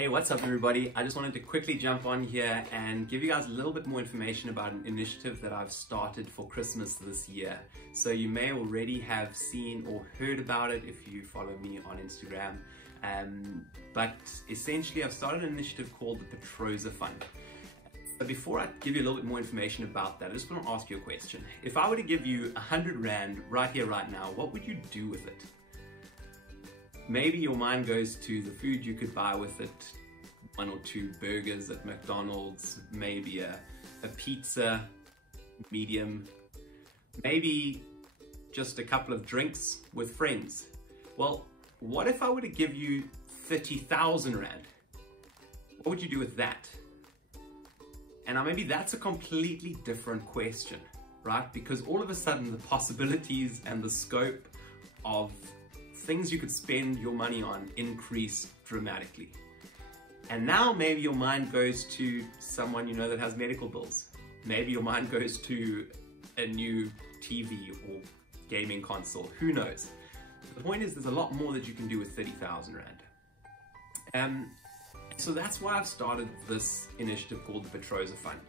Hey, what's up everybody? I just wanted to quickly jump on here and give you guys a little bit more information about an initiative that I've started for Christmas this year. So you may already have seen or heard about it if you follow me on Instagram. But essentially I've started an initiative called the Patroza Fund. But before I give you a little bit more information about that, I just want to ask you a question. If I were to give you 100 Rand right here, right now, what would you do with it? Maybe your mind goes to the food you could buy with it, 1 or 2 burgers at McDonald's, maybe a pizza, medium, maybe just a couple of drinks with friends. Well, what if I were to give you 30,000 Rand? What would you do with that? And now maybe that's a completely different question, right? Because all of a sudden the possibilities and the scope of things you could spend your money on increase dramatically. And now maybe your mind goes to someone you know that has medical bills. Maybe your mind goes to a new TV or gaming console, who knows? The point is there's a lot more that you can do with 30,000 Rand. So that's why I've started this initiative called the Patroza Fund.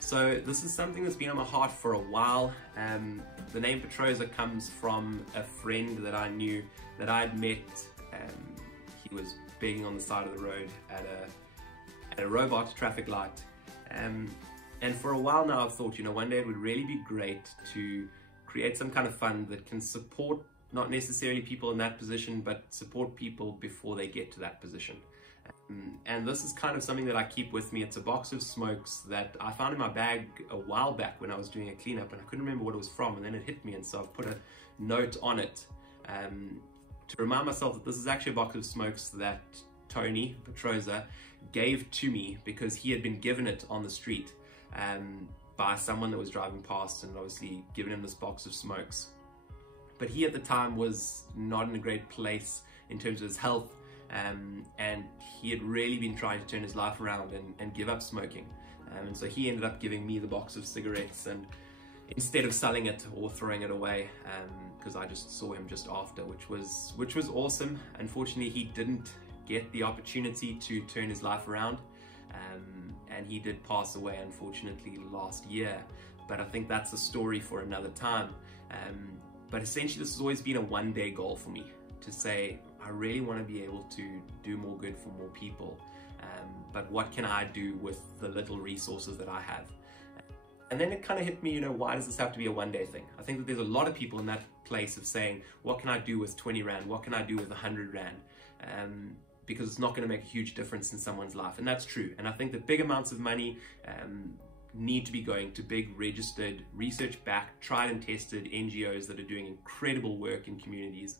So this is something that's been on my heart for a while. The name Patroza comes from a friend that I knew that I'd met. He was begging on the side of the road at a robot traffic light. And for a while now I've thought, you know, one day it would really be great to create some kind of fund that can support not necessarily people in that position, but support people before they get to that position. And this is kind of something that I keep with me. It's a box of smokes that I found in my bag a while back when I was doing a cleanup, and I couldn't remember what it was from, and then it hit me, and so I've put a note on it to remind myself that this is actually a box of smokes that Tony Patroza gave to me because he had been given it on the street by someone that was driving past, and obviously given him this box of smokes. But he at the time was not in a great place in terms of his health. And he had really been trying to turn his life around and give up smoking. And so he ended up giving me the box of cigarettes, and instead of selling it or throwing it away, because I just saw him just after, which was awesome. Unfortunately, he didn't get the opportunity to turn his life around, and he did pass away, unfortunately, last year. But I think that's a story for another time. But essentially, this has always been a one-day goal for me, to say, I really want to be able to do more good for more people, but what can I do with the little resources that I have? And then it kind of hit me, you know, why does this have to be a one-day thing? I think that there's a lot of people in that place of saying, what can I do with 20 Rand? What can I do with 100 Rand? Because it's not going to make a huge difference in someone's life, and that's true. And I think that big amounts of money need to be going to big, registered, research-backed, tried and tested NGOs that are doing incredible work in communities.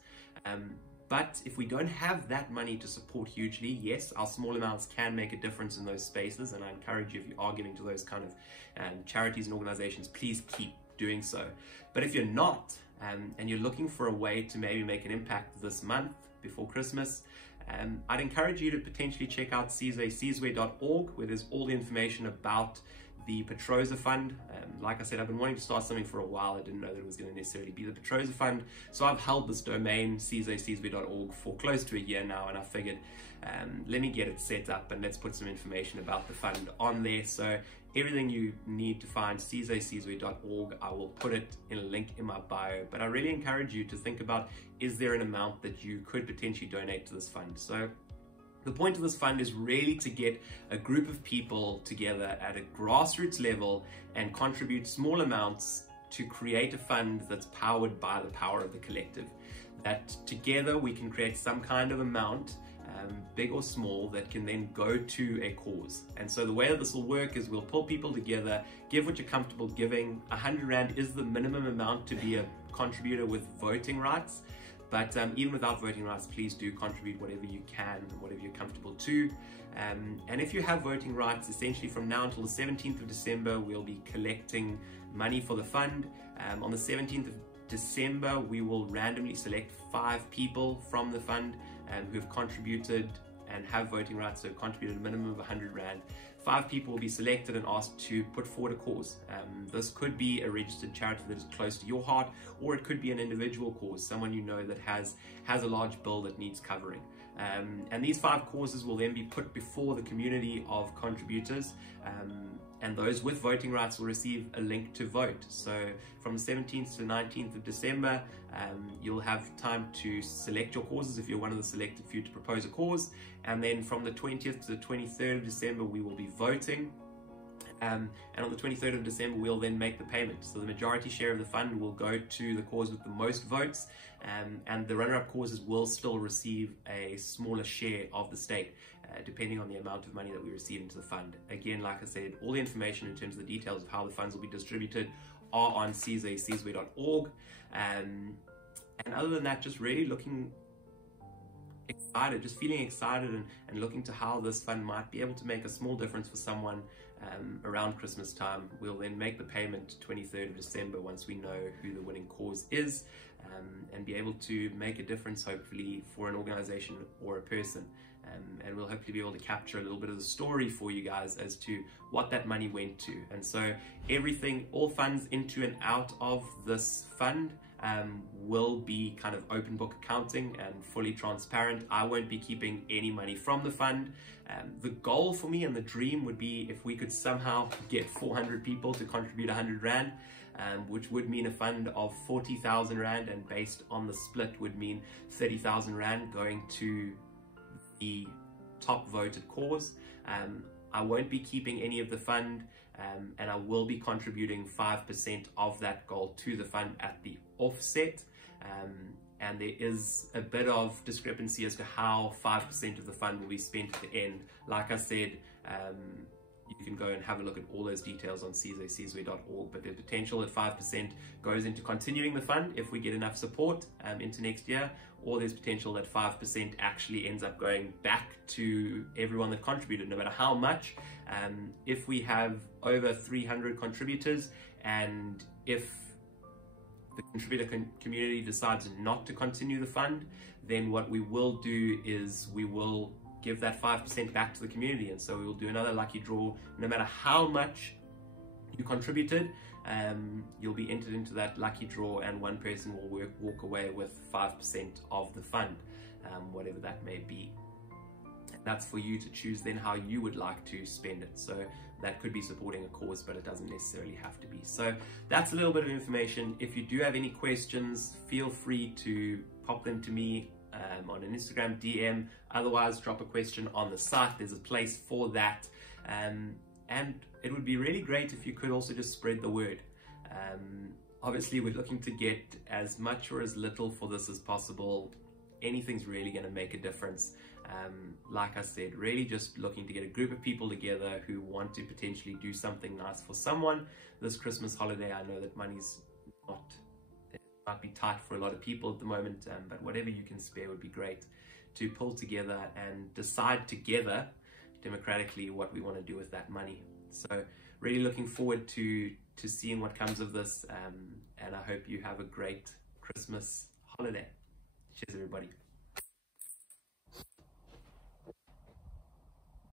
But if we don't have that money to support hugely, yes, our small amounts can make a difference in those spaces, and I encourage you, if you are giving to those kind of charities and organizations, please keep doing so. But if you're not, and you're looking for a way to maybe make an impact this month before Christmas, I'd encourage you to potentially check out sizwe.org, where there's all the information about the Patroza Fund. Like I said, I've been wanting to start something for a while. I didn't know that it was going to necessarily be the Patroza Fund. So I've held this domain, sizwe.org, for close to a year now, and I figured, let me get it set up and let's put some information about the fund on there. So everything you need to find sizwe.org, I will put it in a link in my bio. But I really encourage you to think about, is there an amount that you could potentially donate to this fund? So the point of this fund is really to get a group of people together at a grassroots level and contribute small amounts to create a fund that's powered by the power of the collective. That together we can create some kind of amount, big or small, that can then go to a cause. And so the way that this will work is we'll pull people together, give what you're comfortable giving. 100 Rand is the minimum amount to be a contributor with voting rights. But even without voting rights, please do contribute whatever you can, whatever you're comfortable to. And if you have voting rights, essentially from now until the 17th of December, we'll be collecting money for the fund. On the 17th of December, we will randomly select 5 people from the fund who have contributed and have voting rights, so contribute a minimum of 100 Rand. 5 people will be selected and asked to put forward a cause. This could be a registered charity that is close to your heart, or it could be an individual cause, someone you know that has a large bill that needs covering. And these 5 causes will then be put before the community of contributors, and those with voting rights will receive a link to vote. So from the 17th to the 19th of December, you'll have time to select your causes if you're one of the selected few to propose a cause. And then from the 20th to the 23rd of December, we will be voting. And on the 23rd of December, we'll then make the payment. So the majority share of the fund will go to the cause with the most votes, and the runner-up causes will still receive a smaller share of the stake, depending on the amount of money that we receive into the fund. Again, like I said, all the information in terms of the details of how the funds will be distributed are on caesar.org. And other than that, just really looking excited, just feeling excited and looking to how this fund might be able to make a small difference for someone around Christmas time. We'll then make the payment 23rd of December once we know who the winning cause is, and be able to make a difference hopefully for an organization or a person. And we'll hopefully be able to capture a little bit of the story for you guys as to what that money went to. And so everything, all funds into and out of this fund will be kind of open book accounting and fully transparent. I won't be keeping any money from the fund. The goal for me and the dream would be if we could somehow get 400 people to contribute 100 Rand, which would mean a fund of 40,000 Rand, and based on the split would mean 30,000 Rand going to the top voted cause. I won't be keeping any of the fund, and I will be contributing 5% of that goal to the fund at the offset. And there is a bit of discrepancy as to how 5% of the fund will be spent at the end. Like I said, you can go and have a look at all those details on caesar.org, but the potential that 5% goes into continuing the fund if we get enough support into next year, or there's potential that 5% actually ends up going back to everyone that contributed, no matter how much. If we have over 300 contributors, and if the contributor community decides not to continue the fund, then what we will do is we will give that 5% back to the community. And so we will do another lucky draw. No matter how much you contributed, you'll be entered into that lucky draw, and one person will walk away with 5% of the fund, whatever that may be. That's for you to choose then how you would like to spend it. So that could be supporting a cause, but it doesn't necessarily have to be. So that's a little bit of information. If you do have any questions, feel free to pop them to me on an Instagram DM. Otherwise, drop a question on the site. There's a place for that. And it would be really great if you could also just spread the word. Obviously, we're looking to get as much or as little for this as possible. Anything's really going to make a difference. Like I said, really just looking to get a group of people together who want to potentially do something nice for someone this Christmas holiday. I know that money's it might be tight for a lot of people at the moment, but whatever you can spare would be great to pull together and decide together democratically what we want to do with that money. So really looking forward to seeing what comes of this, and I hope you have a great Christmas holiday. Cheers, everybody.